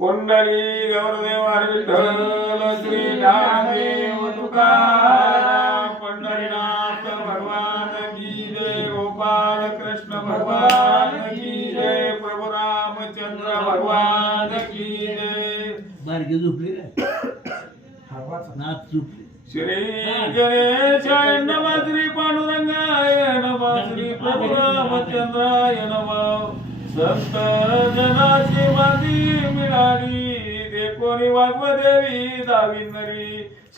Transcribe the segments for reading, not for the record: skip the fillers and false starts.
कुंडली गौरदेव विठ्ठल श्री ज्ञानदेव तुकाराम पंढरीनाथ भगवान की जय गोपाल कृष्ण भगवान की जय प्रभु रामचंद्र भगवान की जय बारके झोपले नाच झोपले श्री गणेशाय नमः श्री पांडुरंगाय नमः श्री प्रभु रामचंद्राय नमः संत जनाची माती मिळाली ते कोणी वाग्वदेवी दाविंदरी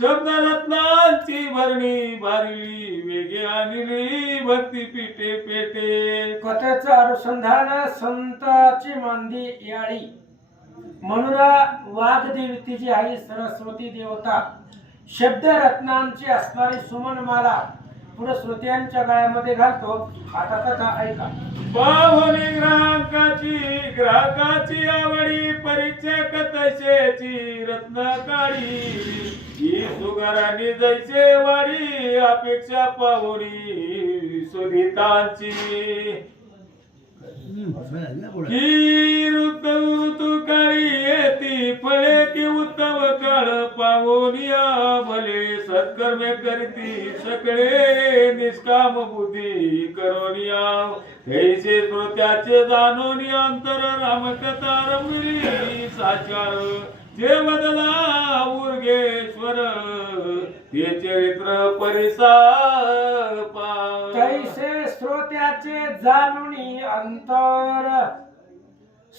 शब्द रत्नांची भरणी भारिली वेगे आणली भक्ती पिटे पेटे कथेचं अनुसंधान संताची मांदी याळी म्हणून वाघदेवती जी आई सरस्वती देवता शब्द रत्नांची असणारी सुमनमाला पुढे श्रोत्यांच्या गळ्यामध्ये घालतो. आता कथा ऐका. पाहुणी ग्राहकाची आवडी परीक्षक तसेची रत्न काळी ही सुगारांनी जैसे वाडी अपेक्षा पाहुणी सुधितांची ही ऋतू काळी येती फळे की उत्तम काळ पाहुनिया भले सत्कर्मे करती सकळे निष्काम बुद्धी करोनिया कैसे श्रोत्याचे जाणून अंतर रामकथा रमली साचार जे बदला उर्गेश्वर ते चरित्र परिसार कैसे श्रोत्याचे जाणुनी अंतर.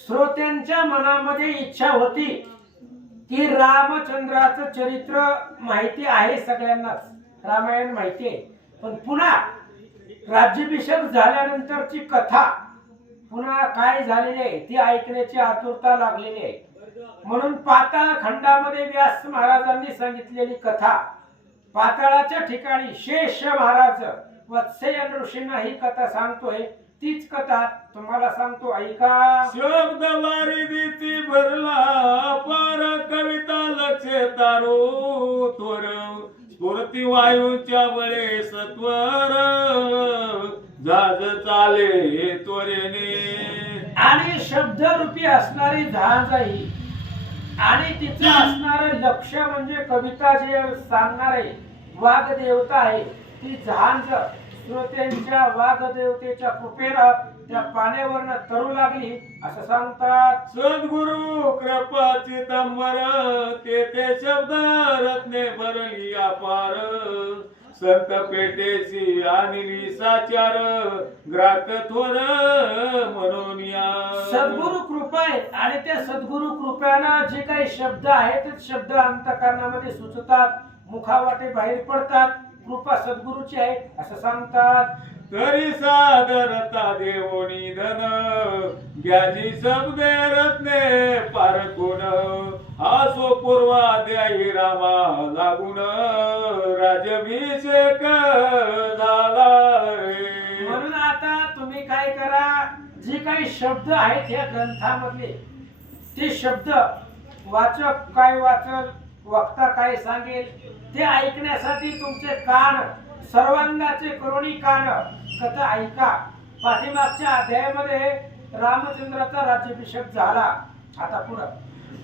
श्रोत्यांच्या मनामध्ये इच्छा होती की रामचंद्राचं चरित्र माहिती आहे सगळ्यांनाच, रामायण माहिती आहे, पण पुन्हा राज्याभिषेक झाल्यानंतरची कथा पुन्हा काय झालेली आहे ती ऐकण्याची आतुरता लागलेली आहे. म्हणून पाताळ खंडामध्ये व्यास महाराजांनी सांगितलेली कथा पाताळाच्या ठिकाणी शेष महाराज वत्सयन ऋषींना ही कथा सांगतोय. तीच कथा तुम्हाला सांगतो ऐका. शब्द वारिधीती भरला पार कविता लक्ष तारो त्वर स्फूर्ती वायूच्या बळे सत्वर जहाज चाले त्वरेने. आणि शब्दरूपी असणारी जहाज आहे आणि तिचं असणारं लक्ष म्हणजे कविता जे सांगणारे वाघदेवता आहे ती जहाज श्रोत्यांच्या वाघदेवतेच्या कृपेनं त्या पाण्यावरनं तरू लागली असं सांगतात. सद्गुरु कृपा चिदंबर ते शब्द रत्ने भरली अपार संत पेटेची आणली साचार ग्राहक थोर म्हणून या. सद्गुरु कृपा आहे आणि त्या सद्गुरु कृपेनं जे काही शब्द आहेत ते शब्द अंतःकरणामध्ये सुचतात, मुखावाटे बाहेर पडतात. कृपा सद्गुरूची आहे असं सांगतात. तरी सादरता देवोनी धन घ्याजी शब्दे रत्ने पारखून आसो पूर्वाद्याही रामा लागून राजाभिषेक झाला. म्हणून आता तुम्ही काय करा, जे काही शब्द आहेत या ग्रंथामधले ते शब्द वाचक काय वाचल, वक्ता काय सांगेल ते ऐकण्यासाठी तुमचे कान सर्वांगाचे करुणी कान कथा ऐका. पाठीमागच्या अध्यायामध्ये रामचंद्राचा राज्याभिषेक झाला. आता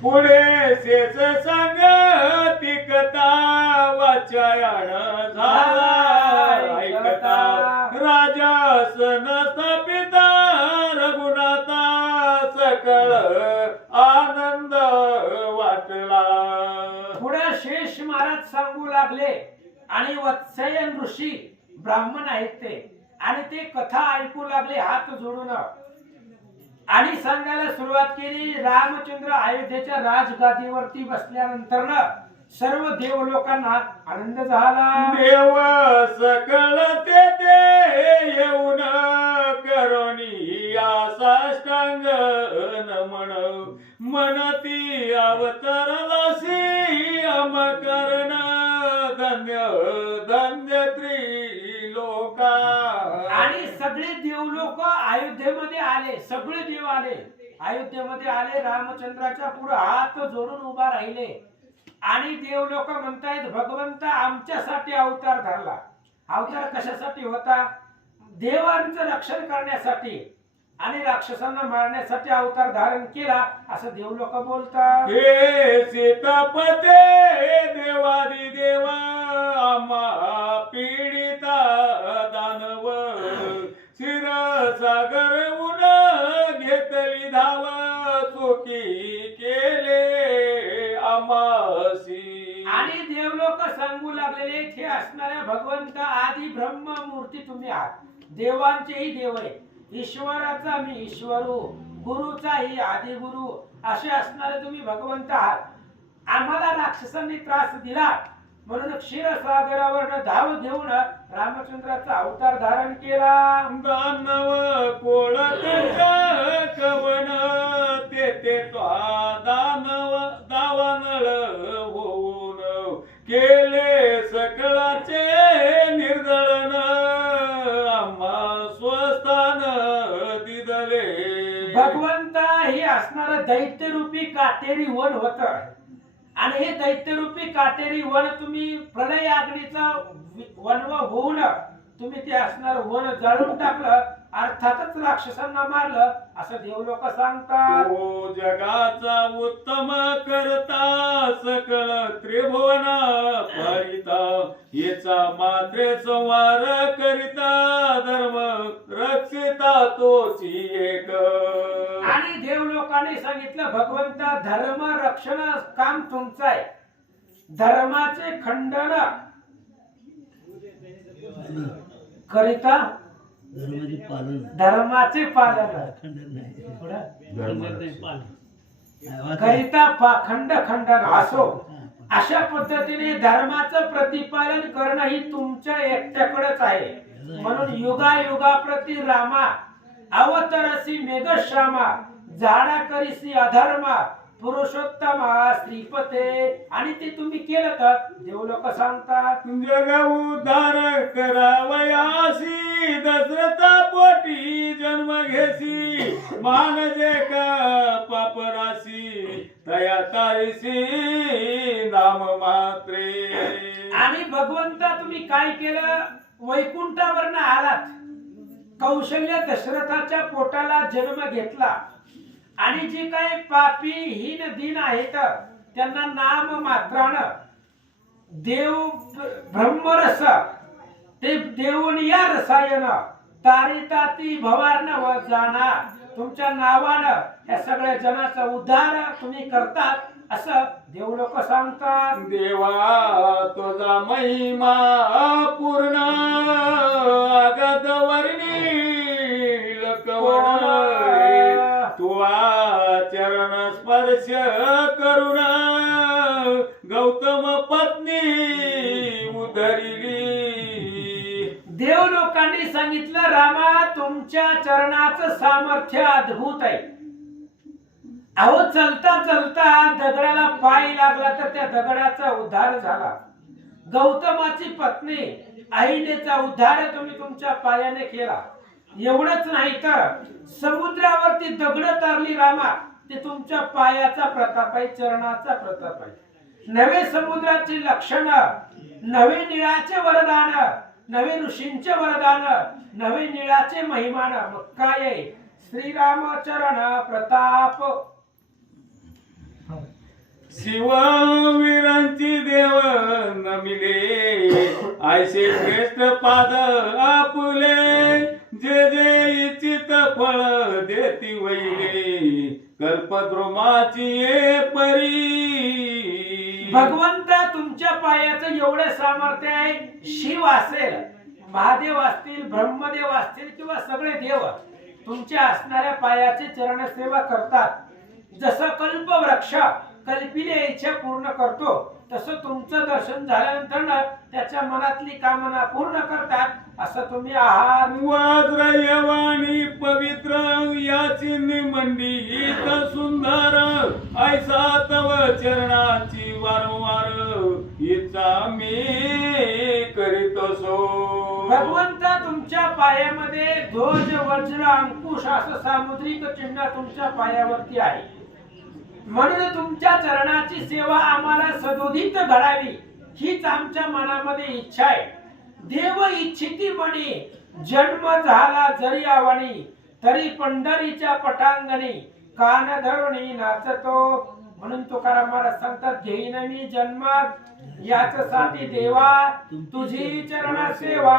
पुढे शेष सांगती कथा वाचायण झाला ऐकता राजा सन स्थापिता रघुनाथा सकळ आनंद वाटला. पुढे शेष महाराज सांगू लागले आणि वत्सयन ऋषी ब्राह्मण आहेत ते आणि ते कथा ऐकू लागले हात जोडून आणि सांगायला सुरुवात केली. रामचंद्र अयोध्येच्या राजगादीवरती बसल्यानंतर सर्व देव लोकांना आनंद झाला. देव सकळ ते येऊन करोनी साष्टांग नमन मनती अवतरलासी अमकरण धन्य धन्य त्रिलोका. आणि सगळे देव लोक अयोध्येमध्ये आले, सगळे देव आले अयोध्येमध्ये आले. रामचंद्राच्या पुढे हात जोडून उभा राहिले आणि देव लोक म्हणतायत भगवंत आमच्यासाठी अवतार धरला. अवतार कशासाठी होता? देवांचं रक्षण करण्यासाठी. आणि राक्षसांना मारण्यासाठी अवतार धारण केला असं देव लोक बोलतात. हे सीतापते देवादी देवा आम्हा पीडिता दानव क्षीरसागर उन घेतली धाव चुकी केले आमासी. आणि देव लोक सांगू लागलेले हे असणाऱ्या भगवंत आदी ब्रह्म मूर्ती तुम्ही आहात. देवांचेही देव आहे. ईश्वराचा मी ईश्वरू, गुरुचाही आदी गुरु असे असणारे तुम्ही भगवंत आहात. आम्हाला राक्षसांनी त्रास दिला म्हणून क्षीरसागरावर धाव घेऊन रामचंद्राचा अवतार धारण केला. दानव कोळत कवन ते दानव दावानळ होऊन केले सकळाचे निर्दळन आम्हा स्वस्थान दिदले. भगवंत हे असणारं दैत्यरूपी काटेरी वन होत आणि हे दैत्यरूपी काटेरी वन तुम्ही प्रलय अग्नीचा वनव होऊन तुम्ही ते असणार वन जाळून टाकलं, अर्थातच राक्षसांना मारलं असं देव लोक सांगतात. तो जगाचा उत्तम करता सकळ त्रिभुवन पालिता याचा मात्रे संवार करिता धर्म रक्षिता तोची एक. आणि देव लोकांनी सांगितलं भगवंता धर्म रक्षण काम तुमचं आहे. धर्माचे खंडन करिता धर्माचे पालन करिता खंड खंडन असो अशा पद्धतीने धर्माचं प्रतिपालन करणं ही तुमच्या एकट्याकडेच आहे. म्हणून युगायुगाप्रती रामा अवतरसी मेघश्यामा झाडा करीसी अधर्मा पुरुषोत्तमा श्रीपते. आणि ते तुम्ही केलं तर देव लोक सांगतात जग उद्धार करावयासी दशरथा पोटी जन्म घेसी मानजे का पापरासी तया तारीसी नाम मात्रे. आणि भगवंता तुम्ही काय केलं, वैकुंठावरनं आलात, कौशल्य दशरथाच्या पोटाला जन्म घेतला आणि जे काही पापी हीन दीन आहेत त्यांना नाम मात्रानं देव ब्रह्मरस ते देऊन या रसायन तारिताती भवान व जाना तुमच्या नावानं या सगळ्या जनाचा उद्धार तुम्ही करतात असं देव लोक सांगतात. देवा तुझा महिमा पूर्ण अगद वर्णी लकवण तुआ चरण स्पर्श करुण गौतम पत्नी उधरिली. देव लोकांनी सांगितलं रामा तुमच्या चरणाचं सामर्थ्य अद्भुत आहे. अहो चलता चलता दगडाला पाय लागला तर त्या दगडाचा उद्धार झाला. गौतमाची पत्नी अहिल्याचा उद्धार तुम्ही तुमच्या पायाने केला. एवढंच नाही तर समुद्रावरती दगड तारली रामा ते तुमच्या पायाचा प्रताप आहे, चरणाचा प्रताप आहे. नवे समुद्राची लक्षण, नवे निळाचे वरदान, नवे ऋषींचे वरदान, नवे निळाचे महिमान. मग काय आहे श्रीरामचरण प्रताप. शिववीरांची देव नमिले ऐसे श्रेष्ठ पाद आपुले जे जे इच्छित फळ देती वैले कल्पद्रुमाची ये परी. भगवंत तुमच्या पायाचं एवढं सामर्थ्य आहे. शिव असेल, महादेव असतील, ब्रह्मदेव असतील किंवा सगळे देव तुमच्या असणाऱ्या पायाचे चरण सेवा करतात. जसं कल्पवृक्ष कल्पिले इच्छा पूर्ण करतो तसं तुमचं दर्शन झाल्यानंतर त्याच्या मनातली कामना पूर्ण करतात असं तुम्ही आहात. वज्र यवानी पवित्र याची निमंडित सुंदर ऐसा तव चरणाची वारंवार इच्छा मी करीतो सो. भगवंता तुमच्या पायामध्ये ध्वज वज्र अंकुश असं सामुद्रिक चिन्ह तुमच्या पायावरती आहे. म्हणून तुमच्या चरणाची सेवा आम्हाला सदोदित घडावी हीच आमच्या मनामध्ये इच्छा आहे. देव इच्छिती म्हणे जन्म झाला जरी आवानी तरी पंढरीच्या पटांगणी कान धरुणी नाचतो. म्हणून तुकाराम महाराज सांगतात, घेईन मी जन्मात याच साठी देवा, तुझी चरण सेवा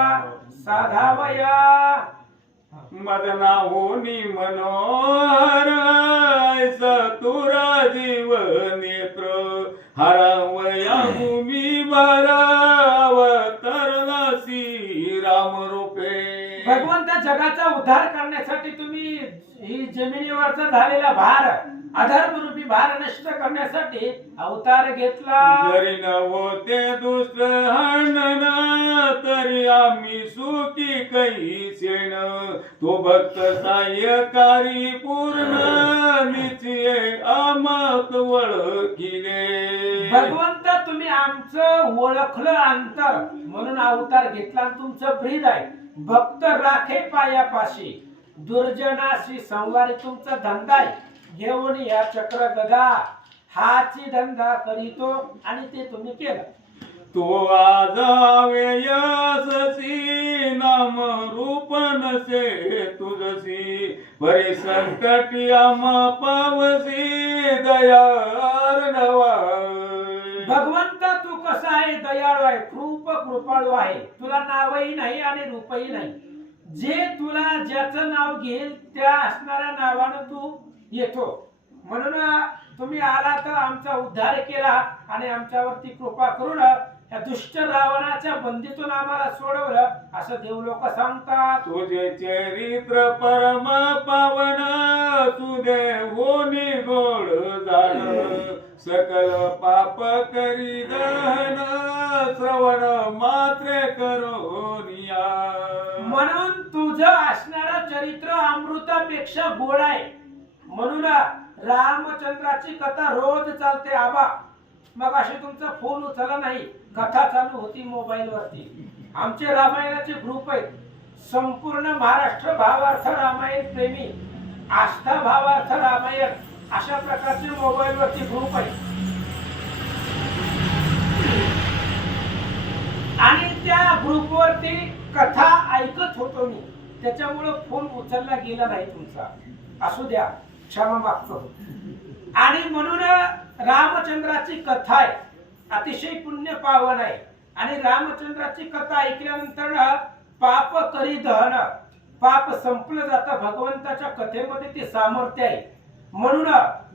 साधावया. मदना होनी मनोहर सतुरा जीव नेत्र हरवया भूमी भराव तरलासी राम रूपे. भगवंत जगाचा उद्धार करण्यासाठी तुम्ही ही जमिनीवरचा झालेला भार, अधर्मरूपी भार नष्ट करण्यासाठी अवतार घेतला. जरी नव्हते दुष्ट हणन तरी आम्ही सुखी कैसेन, तो भक्त साह्यकारी पूर्ण निश्चय आमत ओळखिले. भगवंत तुम्ही आमचं ओळखलं अंतर म्हणून अवतार घेतला. आणि तुमचं ब्रीद आहे भक्त राखे पायापाशी, दुर्जनाशी संवारी तुमचा धंदा आहे. घेऊन या चक्र गदा हाची धंदा करीतो आणि ते तुम्ही केलं. तो आज व्ययससी नाम रूप नसे तुझसी, परी संकटी आम पावसी दयार नवा. भगवंत तू कसा आहे, दयाळू आहे, कृपाळू आहे. तुला नावही नाही आणि रूपही नाही. जे तुला ज्याचं नाव घेईल त्या असणाऱ्या नावानं तू येतो. म्हणून तुम्ही आला तर आमचा उद्धार केला आणि आमच्यावरती कृपा करून या दुष्ट रावणाच्या बंदीतून आम्हाला सोडवलं असं देव लोक सांगतात. तुझे चरित्र परम पावन तुझे होनी गोड जाण, सकल पाप करी दहन श्रवण मात्रे करोनिया. म्हणून तुझं असणारं चरित्र अमृतापेक्षा गोड आहे. म्हणून रामचंद्राची कथा रोज चालते. आबा मग अशी तुमचा फोन उचलला नाही, कथा चालू होती मोबाईल वरती. आमचे रामायणाचे ग्रुप आहेत. संपूर्ण महाराष्ट्र भावार्थ रामायण प्रेमी, आस्था भावार्थ रामायण अशा प्रकारचे मोबाईल वरती ग्रुप आहेत. आणि त्या ग्रुपवरती कथा ऐकत होतो मी, त्याच्यामुळं फोन उचलला गेला नाही तुमचा. असू द्या, क्षमा मागतो. आणि म्हणून रामचंद्राची कथा आहे, अतिशय पुण्य पावन आहे. आणि रामचंद्राची कथा ऐकल्यानंतर पाप करी दहन, पाप संपलं जातं. भगवंताच्या कथेमध्ये ते सामर्थ्य आहे. म्हणून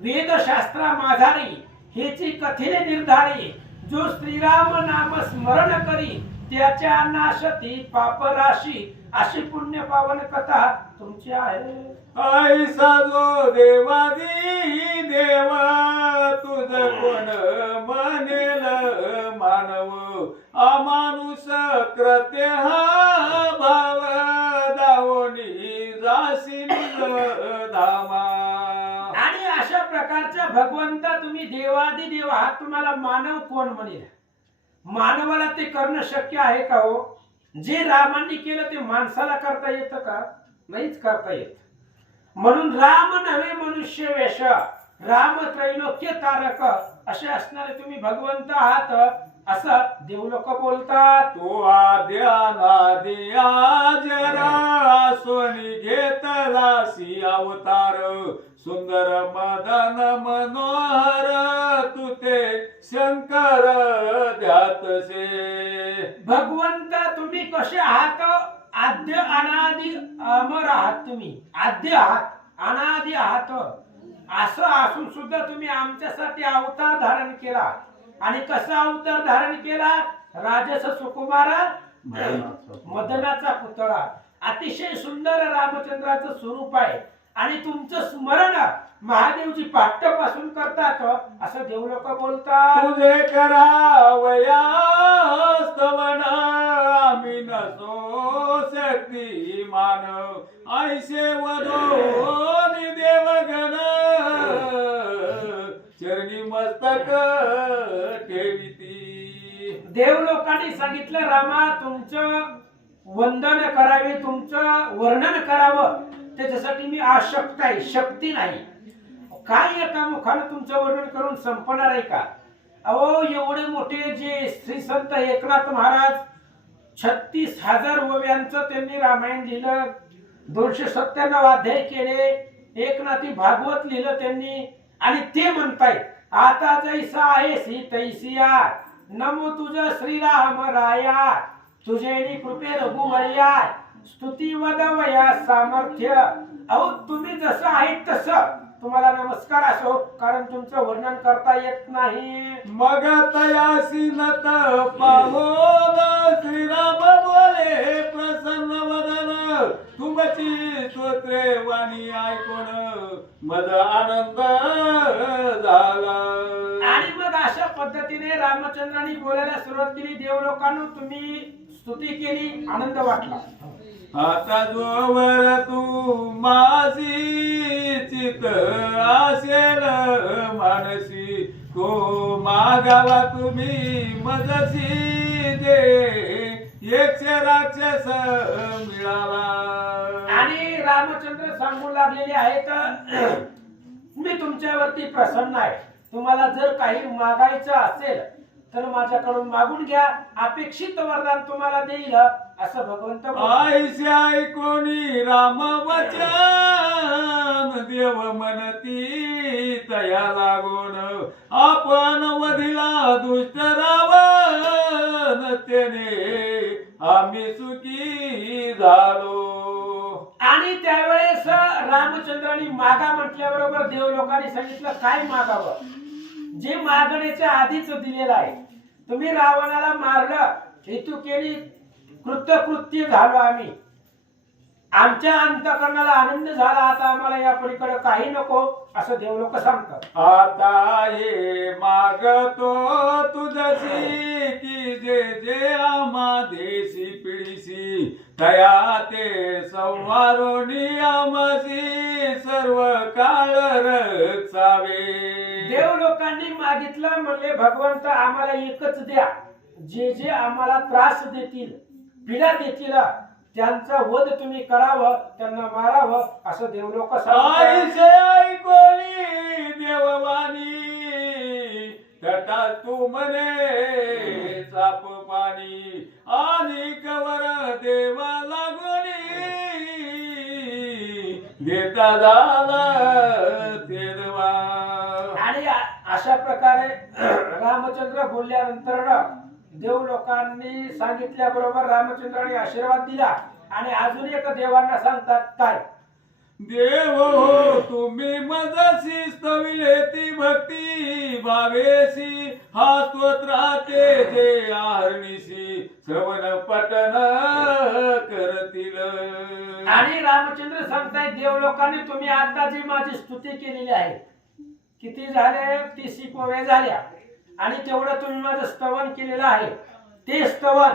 वेदशास्त्रा माझारी हेची कथेने निर्धारी, जो श्रीराम नाम स्मरण करी त्याच्या नाशती पाप राशी. अशी पुण्य पावन कथा तुमची आहे. ऐसा जो देवादी देवा तुझ कोण बनेल मानव, अमानुष कृत्य हा भाव दावणी जाशील धामा. आणि अशा प्रकारच्या भगवंता तुम्ही देवादी देव आहात. तुम्हाला मानव कोण म्हणेल? मानवाला ते करणं शक्य आहे का हो? जे रामांनी केलं ते माणसाला करता येतं का? नाहीच करता येत. म्हणून राम नव्हे मनुष्य वेश, राम त्रैलोक्य तारक असे असणारे तुम्ही भगवंत आहात असं देव लोक बोलतात. तो आद्यानादी आजरा सोनी घेतलासी अवतार, सुंदर मदन मनोहर तुते शंकर ध्यातसे. भगवंत तुम्ही कसे आहात? आद्य अनादि अमर आहात. तुम्ही आद्य आहात, अनादि आहात. असं असून सुद्धा तुम्ही आमच्यासाठी अवतार धारण केला. आणि कसा अवतार धारण केला? राजस सुकुमार मदनाचा पुतळा. अतिशय सुंदर रामचंद्राचं स्वरूप आहे. आणि तुमचं स्मरण महादेवजी पाट्यापासून करतात असं देव लोक बोलतात. तुझे करावया स्तवन आम्ही नसो शक्तिमान, ऐसे वदोनी देवगण चरणी मस्तक ठेविती. देव लोकांनी सांगितलं रामा तुमचं वंदन करावे, तुमचं वर्णन करावं. त्याच्यासाठी मी अशक्त आहे, शक्ती नाही. काय एका मुखानं तुमचं वर्णन करून संपणार आहे का? अहो एवढे मोठे जे श्री संत एकनाथ महाराज 36,000 ओव्यांचं त्यांनी रामायण लिहिलं. 297 अध्याय केले, एकनाथी भागवत लिहिलं त्यांनी. आणि ते म्हणतायत आता जैसा आहेस ही तैसी आय, नमो तुझ श्रीराम राया, तुझे कृपे रघुवरिया, स्तुती वदवया सामर्थ्य. अहो तुम्ही जसं आहेत तसं तुम्हाला नमस्कार असो, कारण तुमचं वर्णन करता येत नाही. मग तयासी नत पाहोन श्रीराम बोले प्रसन्न वदन, तुमची स्तोत्रे वाणी ऐकून मज आनंद झाला. आणि मग अशा पद्धतीने रामचंद्रांनी बोलायला सुरुवात केली. देवलोकांनो तुम्ही स्तुती केली, आनंद वाटला. आता जोवर तू माझी चित असेल मानसी, तो मागावा तुम्ही मजसी दे, एकशे राक्षस मिळाला. आणि रामचंद्र सांगू लागलेले आहेत मी तुमच्यावरती प्रसन्न आहे. तुम्हाला जर काही मागायचं असेल तर माझ्याकडून मागून घ्या, अपेक्षित वरदान तुम्हाला देईल असं भगवंत बोलतात. आईसे ऐकोनी राम वचन, देव म्हणती तया लागून, आपण वधिला दुष्ट रावण, त्याने आम्ही सुखी झालो. आणि त्यावेळेस रामचंद्रांनी मागा म्हटल्याबरोबर देवलोकांनी सांगितलं काय मागावं, जे मागण्याच्या आधीच दिलेलं आहे. तुम्ही रावणाला मारलं, हेतू केली, कृतकृत्य झालो आम्ही, आमच्या अंतकरणाला आनंद झाला, आता आम्हाला या पलीकडे काही नको असं देवलोक सांगतात. आता हे मागतो तुझशी, की जे जे आम्हा देशी पिढीशी, तया ते संवारोनी आमसी सर्व काळ रक्षावे. देवलोकांनी मागितलं, म्हणले भगवंत आम्हाला एकच द्या, जे जे आम्हाला त्रास देतील, पीडा देतील, त्यांचा वध तुम्ही करावं, त्यांना मारावं असं देवलोक सांगतात. आईसे ऐकोनी देववाणी, तटा तू म्हणे चाप पाणी, आणि कवर देवा लागोनी, देता झाला तेरवा. आणि अशा प्रकारे रामचंद्र बोलल्यानंतर देवलोकांनी सांगितल्याबरोबर रामचंद्राने आशीर्वाद दिला. आणि अजून एक देवांना सांगतात काय, देव हो तुम्ही मजसी स्तविले ती भक्ती भावेसी, हा स्तोत्राते जे आहर्निशी श्रवण पठन करतील. आणि रामचंद्र सांगतायत देवलोकांनी तुम्ही आता जी माझी स्तुती केलेली आहे, किती झाले 30 पोवे झाल्या, आणि तेवढं तुम्ही माझं स्तवन केलेलं आहे, ते स्तवन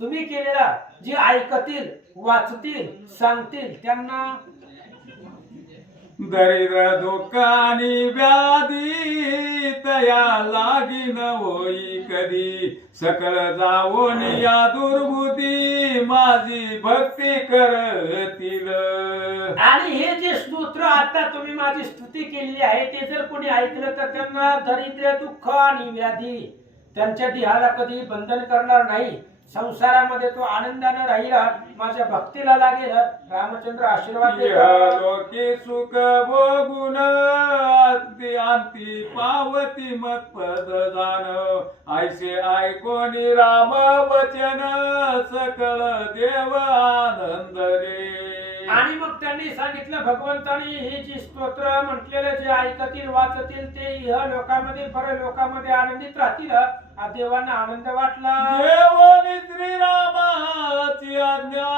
तुम्ही केलेलं जे ऐकतील, वाचतील, सांगतील त्यांना दरिद्र दुःख आणि व्याधी तया लागीन होई कधी, सकल जावून या दुर्बुद्धी माझी भक्ती करतील. आणि हे जे स्तोत्र आता तुम्ही माझी स्तुती केलेली आहे, ते जर कोणी ऐकलं तर त्यांना दरिद्र दुःख आणि व्याधी त्यांच्या देहाला कधी बंधन करणार नाही, संसारामध्ये तो आनंदाने राहील, माझ्या भक्तीला लागेल. रामचंद्र आशीर्वाद देतात. लोके सुख भोगुन अंती अंती पावती मत पद जाण, ऐसे ऐकोनी राम वचन सकल देव आनंद रे. आणि मग त्यांनी सांगितलं भगवंतानी हे जी स्तोत्र म्हटलेलं जे ऐकतील, वाचतील ते इह लोकांमध्ये परलोकामध्ये आनंदित राहतील. देवांना आनंद वाटला. देवानी श्रीरामाची आज्ञा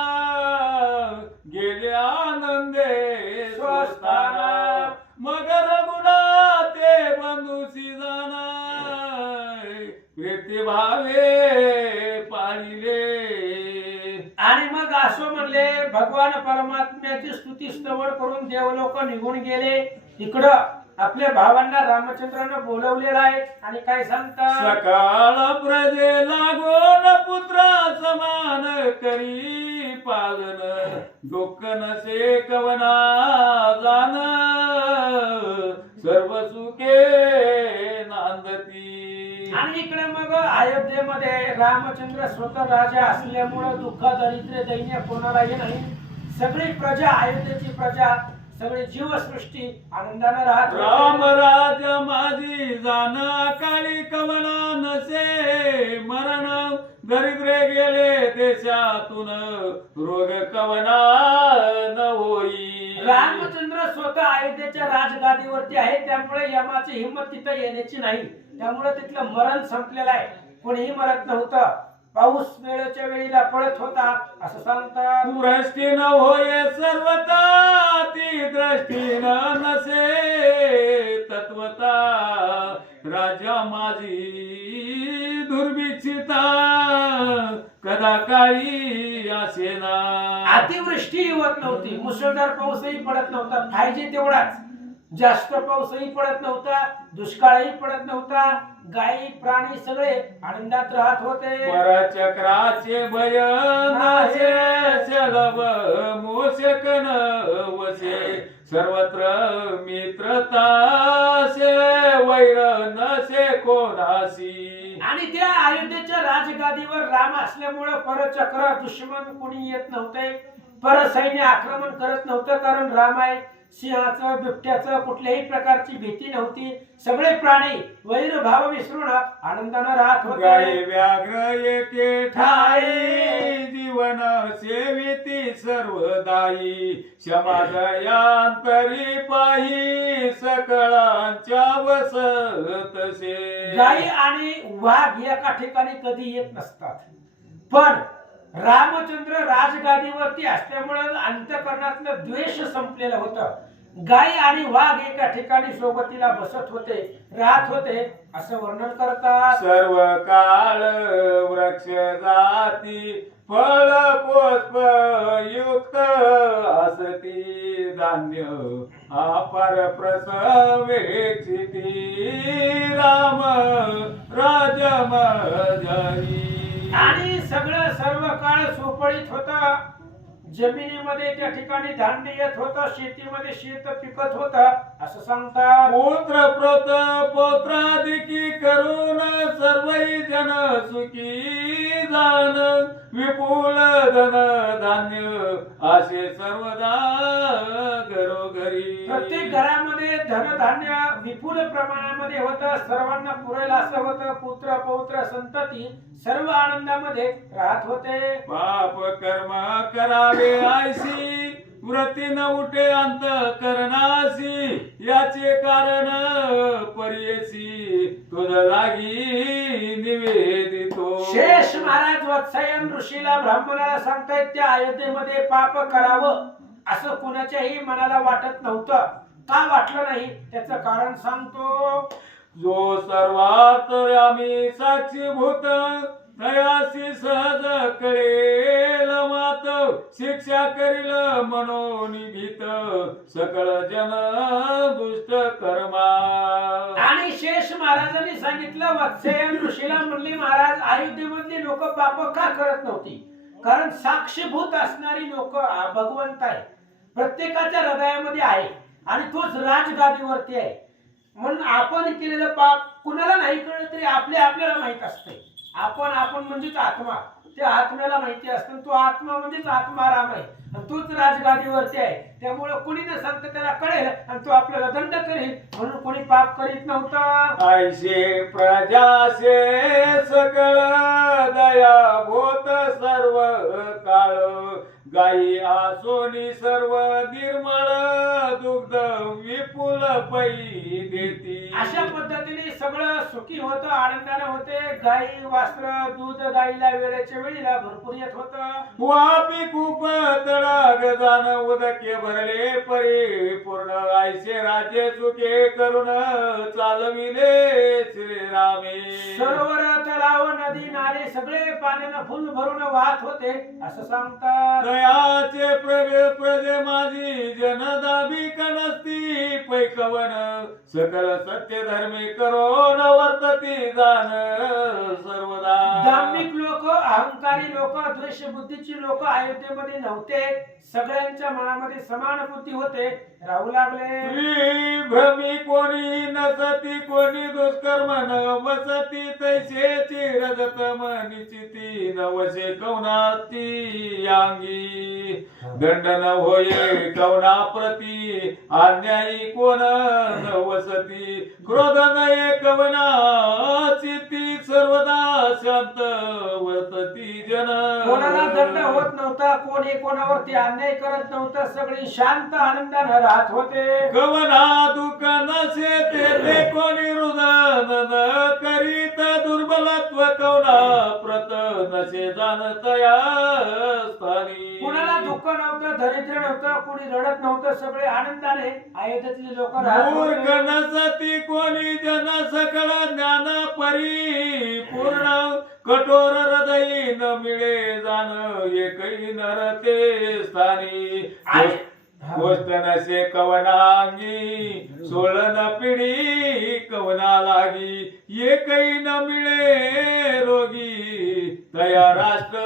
गेले आनंदे स्वस्थाना, मग रघुनाथे बंधुसी जाना, प्रीती भावे पाळिले. आणि मग असो म्हणले भगवान परमात्म्याची स्तुती स्तवन करून देवलोक निघून गेले. इकडं आपल्या भावांना रामचंद्रानं बोलवलेलं आहे. आणि काय सांगतात, सकाळ प्रजे लागोन पुत्रा समान करी पालन, दुःख नसे कवना जान, सर्व सुखे नांदती. आणि इकडे मग अयोध्येमध्ये रामचंद्र स्वतः राजा असल्यामुळे दुःख दरिद्र दैन्य कोणालाही नाही. सगळी प्रजा, अयोध्येची प्रजा, सगळी जीवसृष्टी आनंदाने राहत राम होते. राजा माझी जाना काळी कवना नसे मरण दरिद्रे गेले देशातून रोग कवना न होई. रामचंद्र स्वतः अयोध्येच्या राजगादीवरती आहे, त्यामुळे यमाची हिंमत तिथं येण्याची नाही. त्यामुळे तिथलं मरण संपलेलं आहे, कोणीही मरत नव्हतं. पाऊस वेळेच्या वेळीला पडत होता असं सांगतात. दृष्टी न होय सर्वता ती दृष्टी न नसे तत्वता राजा माझी दुर्भिक्षिता कदा काळी असेना. अतिवृष्टी होत नव्हती, मुसळधार पाऊसही पडत नव्हता, पाहिजे तेवढाच. जास्त पाऊसही पडत नव्हता, दुष्काळही पडत नव्हता. गायी प्राणी सगळे आनंदात राहत होते. परचक्राचे भय नसे शलभ मोषक न वसे सर्वत्र मित्रता से वैर नसे कोणासी. आणि त्या अयोध्येच्या राजगादीवर राम असल्यामुळे परचक्र दुश्मन कोणी येत नव्हते, परसैन्य आक्रमण करत नव्हतं. कारण राम आहे, सिंहाचं बिबट्याचं कुठल्याही प्रकारची भीती नव्हती. सगळे प्राणी वैर भाव विसरून आनंदाने राहत गाय होते. व्याघ्र एके ठाई जीवन सेविती सर्वदायी क्षमादयांतरी पाही सकळांच्या वसतसे. गाई आणि वाघ एका ठिकाणी कधी येत नसतात, पण रामचंद्र राजगादीवरती असल्यामुळे अंतःकरणातलं द्वेष संपलेलं होतं. गाय आणि वाघ एका ठिकाणी सोबतीला बसत होते, राहत होते असं वर्णन करतात. सर्व काळ वृक्ष जाती फळ पुष्प युक्त असती धान्य अपार प्रसवेक्षिती राम राजमजरी. आणि सगळं सर्व काळ सुपळीत होतं. जमिनीमध्ये त्या ठिकाणी धान्य येत होतं, शेतीमध्ये शेत पिकत होतं असं सांगतात. पुत्र प्रोत पौत्रादिकी करून सर्वही जन सुखी जाण विपुल धन धान्य असे सर्वदा घरोघरी. प्रत्येक घरामध्ये धनधान्य विपुल प्रमाणामध्ये होतं, सर्वांना पुरेल असं होतं. पुत्र पौत्र संतती सर्व आनंदामध्ये राहत होते. पाप कर्म करावे आयसी व्रती न उठे अंत करणासी याचे कारण परियसी तुझ लागी निवेदितो. शेष महाराज वत्सायन ऋषीला ब्राह्मणाला सांगतायत त्या अयोध्येमध्ये पाप करावं असं कुणाच्याही मनाला वाटत नव्हतं. का वाटलं नाही त्याचं कारण सांगतो. जो सर्वात आम्ही साक्षीभूत तयासी सहज कळेल मात शिक्षा करील म्हणून भीत सकळ जन दुष्ट कर्मा. आणि शेष महाराजांनी सांगितलं, वत्सायन ऋषीला म्हणले, महाराज अयोध्येमधली लोक पाप का करत नव्हती? कारण साक्षीभूत असणारी लोक भगवंत आहे, प्रत्येकाच्या हृदयामध्ये आहे आणि तोच राजगादीवरती आहे. म्हणून आपण केलेलं पाप कुणाला नाही कळलं तरी आपल्याला माहित असते. आपण म्हणजेच आत्मा, त्या आत्म्याला माहिती असतं. तो आत्मा म्हणजेच आत्माराम आहे आणि तोच राजगादीवरती आहे. त्यामुळे कोणी न सांगता त्याला कळेल आणि तो आपल्याला दंड करेल, म्हणून कोणी पाप करीत नव्हतं. ऐशे प्रजासे सकळ दया भूत सर्व काळ गायी आसोनी सर्व निर्मळ दुग्ध विपुल पै देती. अशा पद्धतीने सगळं सुखी होतं, आनंदाने होते. गाई वस्त्र दूध गाईला वेळेच्या वेळीला भरपूर येत होतं. वापी खूप तडाग जाण उदके भरले परिपूर्ण ऐसे राजे सुखे करून चालविले श्रीरामे. सरोवर तलाव नदी नाले सगळे पाण्यानं फुल भरून वाहत होते असं सांगतात. दयाचे प्रजे माझी जनदाभिक नसती पैकवन सकल सत्य धर्मी करून वर्तती जाण सर्वदा. धार्मिक लोक अहंकारी लोक, द्वेष बुद्धीची लोक अयोध्येमध्ये नव्हते. सगळ्यांच्या मनामध्ये समान बुद्धी होते, राहू लागले. भ्रमी कोणी नसती, कोणी दुष्कर्म न वसती, तैसेची रजत मनिचिती नवशे कवनाती अंगी. दंड न होये कवना प्रती, अन्यायी कोण न वसती. क्रोध नये कवना चिती, सर्वदा शांत वर्तती जन. कोणाला दंड होत नव्हता, कोणी कोणावरती अन्याय करत नव्हतं, सगळे शांत आनंदाने राहत होते. कवना दुःख नसे ते कोणी रुदन न करीत, दुर्बलत्व कवना प्रत नसे जाणतया स्थानी. कोणाला दुःख नव्हतं, दरिद्र नव्हतं, कोणी रडत नव्हतं, सगळे आनंदाने अयोध्येतले लोक राहत मूर्ख होते. नसती कोणी जन सकळ ज्ञान परिपूर्ण, कठोर हृदयी न मिळे जाण एकही नरते स्थानी. गोष्ट नसे कवनांगी, सोळन पिढी कवना लागी, एकही न मिळे रोगी, तया राष्ट्र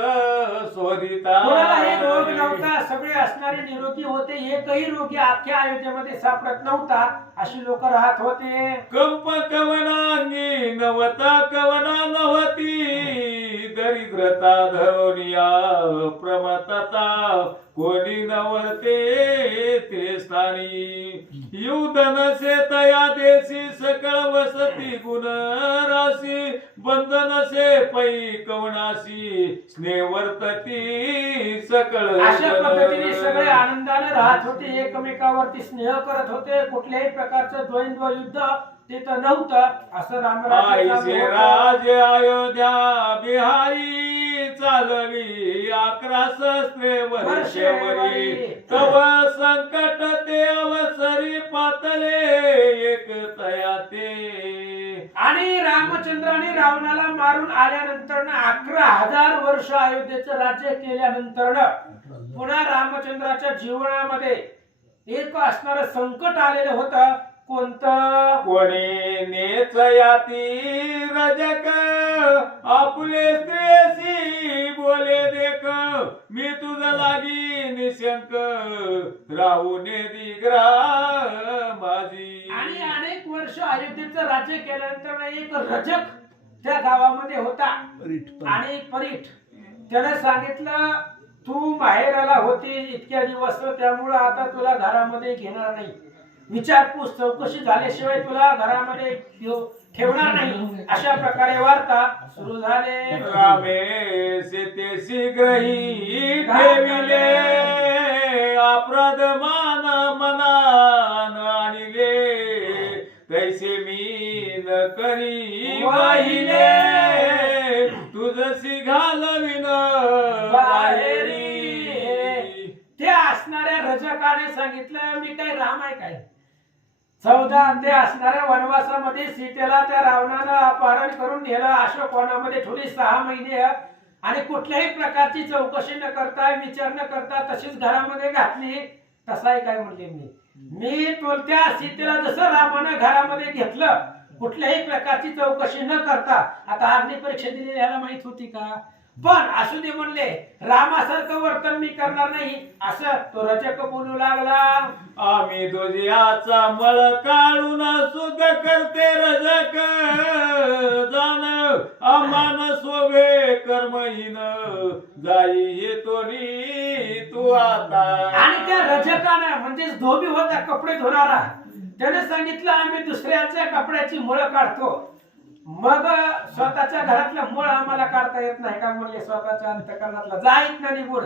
शोधिता. कोणालाही रोग नव्हता, सगळे असणारे निरोगी होते, एकही रोगी अख्ख्या अयोध्येमध्ये सापडत नव्हता, अशी लोक राहत होते. कंप कवनांगी नवता कवना नव्हती, दरिद्रता धरोनिया प्रमतता, कोणी नवते ते स्थानी. युद्ध नसे तया देशी, सकळ वसती गुण राशी, बंद नसे पै कवनाशी, स्नेह वर्तती सकळ. अशा पद्धतीने सगळे आनंदाने राहत होते, एकमेकावरती स्नेह करत होते, कुठल्याही प्रकारचं द्वंद्व युद्ध तिथं नव्हतं, असं आईचे राज अयोध्या बिहारी, चालवी 11 सहस्रे वर्षेवरी, तव संकट ते अवसरी पातले एक तया ते. आणि रामचंद्राने रावणाला मारून आल्यानंतर 11,000 वर्ष अयोध्येचं राज्य केल्यानंतर पुन्हा रामचंद्राच्या जीवनामध्ये एक असणारं संकट आलेलं होतं. कोणतं? कोणी नेच याती रजक, आपले स्त्रेसी बोले देख, मी तुझ लागी निशंक, राहून दिग्रा माझी. आणि अनेक वर्ष अयोध्येचं राज्य केल्यानंतर एक रजक त्या गावामध्ये होता आणि परीठ. त्याने सांगितलं, तू माहेराला होती इतक्या दिवस, त्यामुळे आता तुला घरामध्ये घेणार नाही, विचारपूस चौकशी झाल्याशिवाय तुला घरामध्ये ठेवणार नाही, अशा प्रकारे वार्ता सुरू झाले. रामे सीते शीघ्रही ठेविले, अपराध मान मनान आणिले, तैसे मी न करी वाहिले, तुझशी घालविन बाहेरी. त्या असणाऱ्या रजकाने सांगितलं, मी काय राम आहे काय? 14 ते असणाऱ्या वनवासामध्ये सीतेला त्या रावणानं अपहरण करून नेलं, अशोकवनामध्ये ठेवली 6 महिने, आणि कुठल्याही प्रकारची चौकशी न करता, विचार न करता तशीच घरामध्ये घातली. तसाही काय म्हणले, मी त्या सीतेला जसं रामानं घरामध्ये घेतलं, कुठल्याही प्रकारची चौकशी न करता. आता अग्नी परीक्षा दिलेली याला माहित होती का? पण असू दे म्हणले, रामासारखं वर्तन मी करणार नाही, असं तो रजक बोलू लागला. आम्ही तुझ्याचा मळ काढून सुख करते रजक, जाण अमान सोवे कर्महीन, जाई येतोनी तू आता. आणि त्या रजकानं म्हणजेच धोबी होता, कपडे धुणारा, त्याने सांगितलं, आम्ही दुसऱ्याच्या कपड्याची मुळं काढतो, मग स्वतःच्या घरातलं मूळ आम्हाला काढता येत नाही का? म्हणले, स्वतःच्या अंतकरणातला जाईत ना निघून,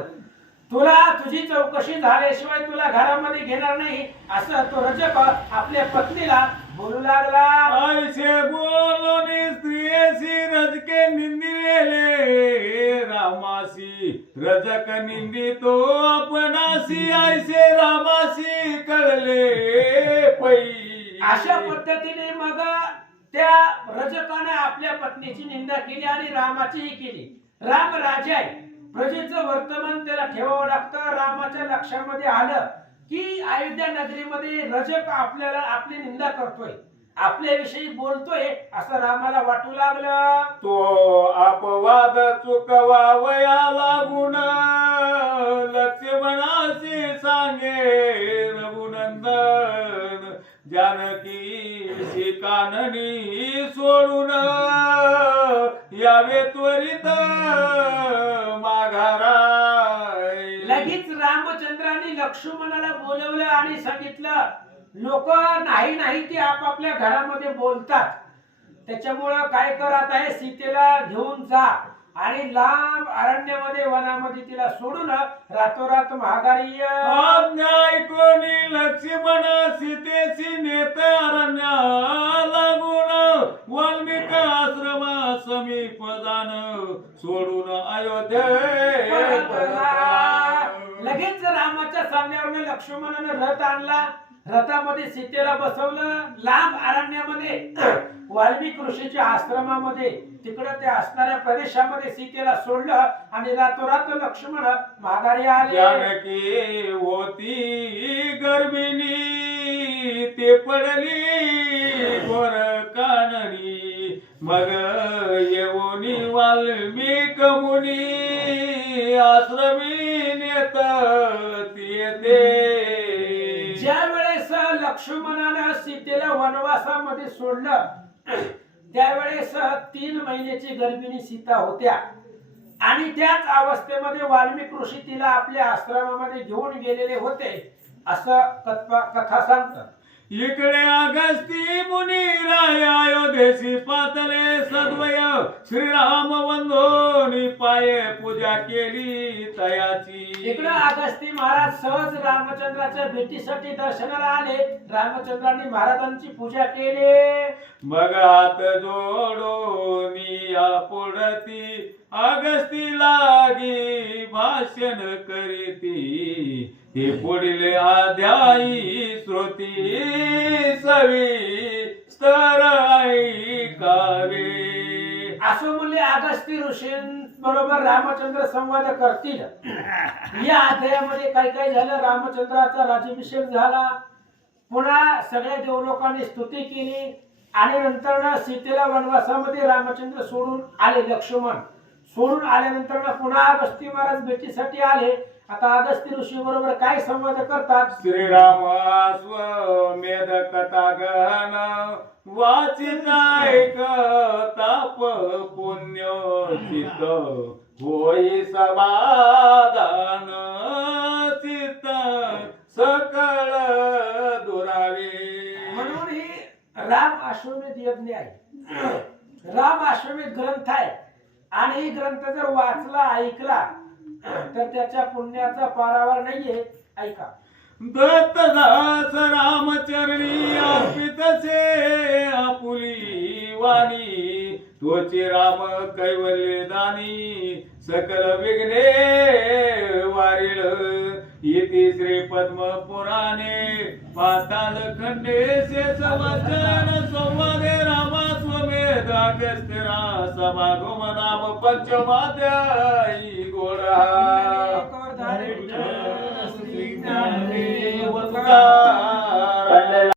तुला तुझी चौकशी झाल्याशिवाय तुला घरामध्ये घेणार नाही, असं तो रजक आपल्या पत्नीला बोलू लागला. ऐसे बोलून स्त्रियेसी रजके निंदिले, रामासी रजक निंदितो आपणासी, ऐसे रामासी कळले पै. अशा पद्धतीने मग त्या रजकाने आपल्या पत्नीची निंदा केली आणि रामाचीही केली. राम राजा आहे, प्रजेचं वर्तमान त्याला ठेवावं लागतं. रामाच्या लक्षामध्ये आलं की अयोध्या नगरीमध्ये रजक आपल्याला आपली निंदा करतोय आपल्याविषयी बोलतोय असं रामाला वाटू लागलं. तो अपवाद चुकवावया लागून लक्ष्मणाशी सांगे रघुनंदन जानकी काननी सोडून यावे त्वरित माघारा. लगेच रामचंद्राने लक्ष्मणाला बोलवलं आणि सांगितलं लोक नाही नाही ते आपापल्या घरामध्ये बोलतात, त्याच्यामुळं काय कर आता हे सीतेला घेऊन जा आणि लांब अरण्यामध्ये वनामध्ये तिला सोडून रातोरात माघारी ये. आज्ञा ऐकोनी लक्ष्मण सीतेशी नेत अरण्या लागून वाल्मिक आश्रम समीप जाण सोडून अयोध्ये परतला. लगेच रामाच्या सांगण्यावरनं लक्ष्मणानं रथ आणला, रथामध्ये सीतेला बसवलं, लांब अरण्यामध्ये वाल्मिक ऋषीच्या आश्रमामध्ये तिकडे त्या असणाऱ्या प्रदेशामध्ये सीतेला सोडलं आणि रातोरात लक्ष्मण माघारी आले. जानकी होती गर्भिणी ते पडली गोर काननी मग येऊनी वाल्मिक मुनी आश्रमी नेत येते. ज्या वेळेस लक्ष्मणानं सीतेला वनवासामध्ये सोडलं त्यावेळेस 3 महिन्याची गर्भिणी सीता होत्या आणि त्याच अवस्थेमध्ये वाल्मिक ऋषी तिला आपल्या आश्रमामध्ये घेऊन गेलेले होते असं कथा सांगतात. इकडे अगस्ती मुनी राय अयोध्येसी पातले सद्वय श्रीराम वंदोनी पाये पूजा केली तयाची. इकडे अगस्ती महाराज सहज रामचंद्राच्या भेटीसाठी दर्शनाला आले, रामचंद्रांनी महाराजांची पूजा केली. मग हात जोडोनी पुढती अगस्ती लागी भाषण करीती हे पुढील अध्यायी श्रोती सविस्तर ऐकावे. असं म्हणले अगस्ती ऋषींबरोबर रामचंद्र संवाद करतील. या अध्यायामध्ये काय काय झालं, रामचंद्राचा राज्याभिषेक झाला, पुन्हा सगळ्या देवलोकांनी स्तुती केली आणि नंतर सीतेला वनवासामध्ये रामचंद्र सोडून आले. लक्ष्मण सोडून आल्यानंतर पुन्हा अगस्ती महाराज भेटीसाठी आले. आता अगस्ती ऋषी बरोबर काय संवाद करतात. श्रीराम अश्वमेध कथा गहन वाचित ऐक ताप पुण्य चित होई समाधान चित्त सकळ दुरावे. म्हणून ही राम अश्वमेध यज्ञ आहे, राम अश्वमेध ग्रंथ आहे आणि ही ग्रंथ जर वाचला ऐकला तर त्याच्या पुण्याचा पारावर नाहीये. ऐका. दत्तदास रामचरणी अर्पितसे आपुली वाणी तोचे राम कैवल्य दानी सकल विघ्ने वारिळ. इति श्री पद्म पुराणे पाताल खंडे शेष वचन संवादे रामास्वमेध अगस्त्य समागम नाम पंचमाध्यायी गोडा.